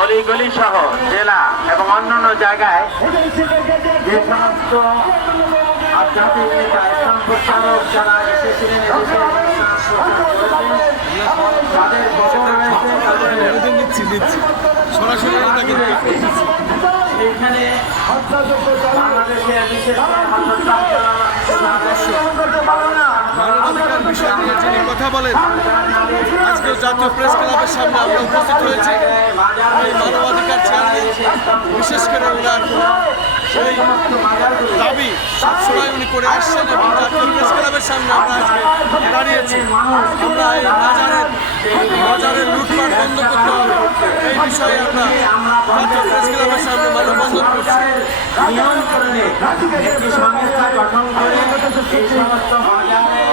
অলিগলি সহ জেলা এবং অন্যান্য জায়গায় যে সমস্ত আধ্যাত্মিক নেতা ইসলাম প্রচারক যারা এসেছিলেন তাদের এখানে বাংলাদেশের বিশেষ মানবাধিকার বিষয় নিয়ে যিনি কথা বলেন, আজকে জাতীয় প্রেস ক্লাবের সামনে আমরা উপস্থিত হয়েছি। এই মানবাধিকার চেয়ারম্যান বিশেষ করে ওনার সেই দাবি সবসময় উনি করে আসছেন এবং জাতীয় প্রেস ক্লাবের সামনে আমরা আজকে দাঁড়িয়েছি। আমরা এই বাজারের লুটপাট বন্ধ করতে হবে, এই বিষয়ে আমরা জাতীয় প্রেস ক্লাবের সামনে মানববন্ধন করছি। নিয়ন্ত্রণে একটি সংস্থা গঠন করে এই সমস্ত বাজারে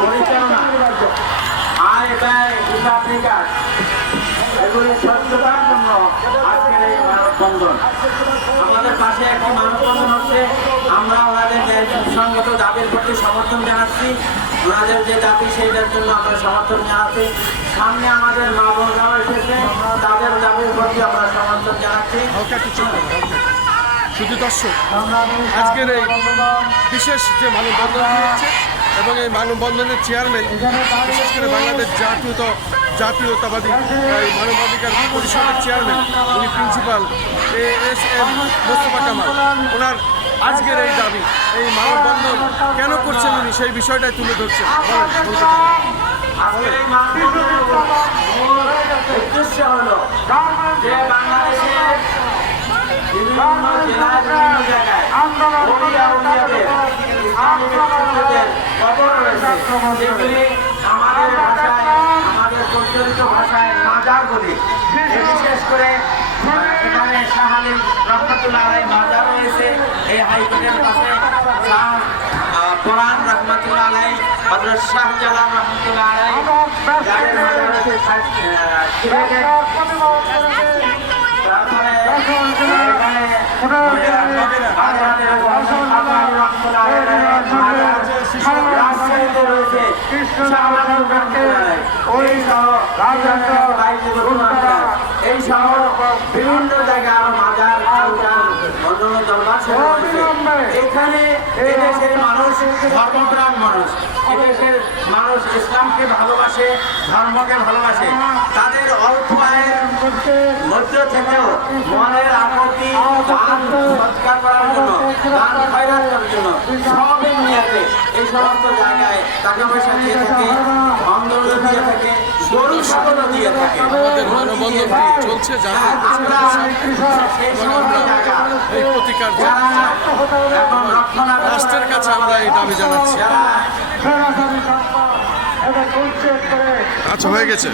পরিচালনা, আয় ব্যয় হিসাব নিকাশ এগুলি স্বচ্ছতার জন্য আজকের এই মানববন্ধন। আমাদের পাশে একটি মানববন্ধন হচ্ছে, আমরা ওনাদের সঙ্গত দাবির প্রতি সমর্থন জানাচ্ছি। ওনাদের যে দাবি সেইটার জন্য আমরা সমর্থন জানাচ্ছি। সামনে আমাদের মা বোনরাও এসেছে, তাদের দাবির প্রতি আমরা সমর্থন জানাচ্ছি। শুধু দর্শক, আজকের এই বিশেষ যে মানববন্ধন হচ্ছে এবং এই মানববন্ধনের চেয়ারম্যান বিশেষ করে বাংলাদেশ জাতীয়তাবাদী মানবাধিকার পরিষদের চেয়ারম্যান, উনি প্রিন্সিপাল ASM মোস্তফা কামাল, ওনার আজকের এই দাবি, এই মানববন্ধন কেন করছেন উনি সেই বিষয়টাই তুলে ধরছেন। উদ্দেশ্য হলো যে বাংলাদেশের বিভিন্ন জেলায় বিভিন্ন জায়গায় খবর রয়েছে, যেগুলি আমাদের ভাষায়, আমাদের প্রচলিত ভাষায় মাজার বলি। বিশেষ করে এখানে শাহ আলী রহমতুল্লাহ আলাইহি মাজার রয়েছে এই হাইকোর্টের পাশে, কোরআন রহমতুল্লাহ আলাইহি, হযরত শাহজালাল রহমতুল্লাহ আলাইহি, যাদের মাজার রয়েছে এই সহ বিভিন্ন জায়গায় আরো মাজার অন্যান্য দরবার এখানে এদেশের মানুষ ধর্মপ্রাণ মানুষ, এদেশের মানুষ ইসলামকে ভালোবাসে, ধর্মকে ভালোবাসে। তাদের অল্প আয়ের মধ্য থেকেও মনের আপত্তি দান সৎকার করার জন্য, দান খয়রাত করার জন্য সবে নিয়েছে এই সমস্ত জায়গায় টাকা পয়সা দিয়ে থাকে, অন্ধগুলো দিয়ে থাকে, গরু সকল দিয়ে থাকে। চলছে এই প্রতিকার রাষ্ট্রের কাছে আমরা এই দাবি জানাচ্ছি। আচ্ছা, হয়ে গেছে।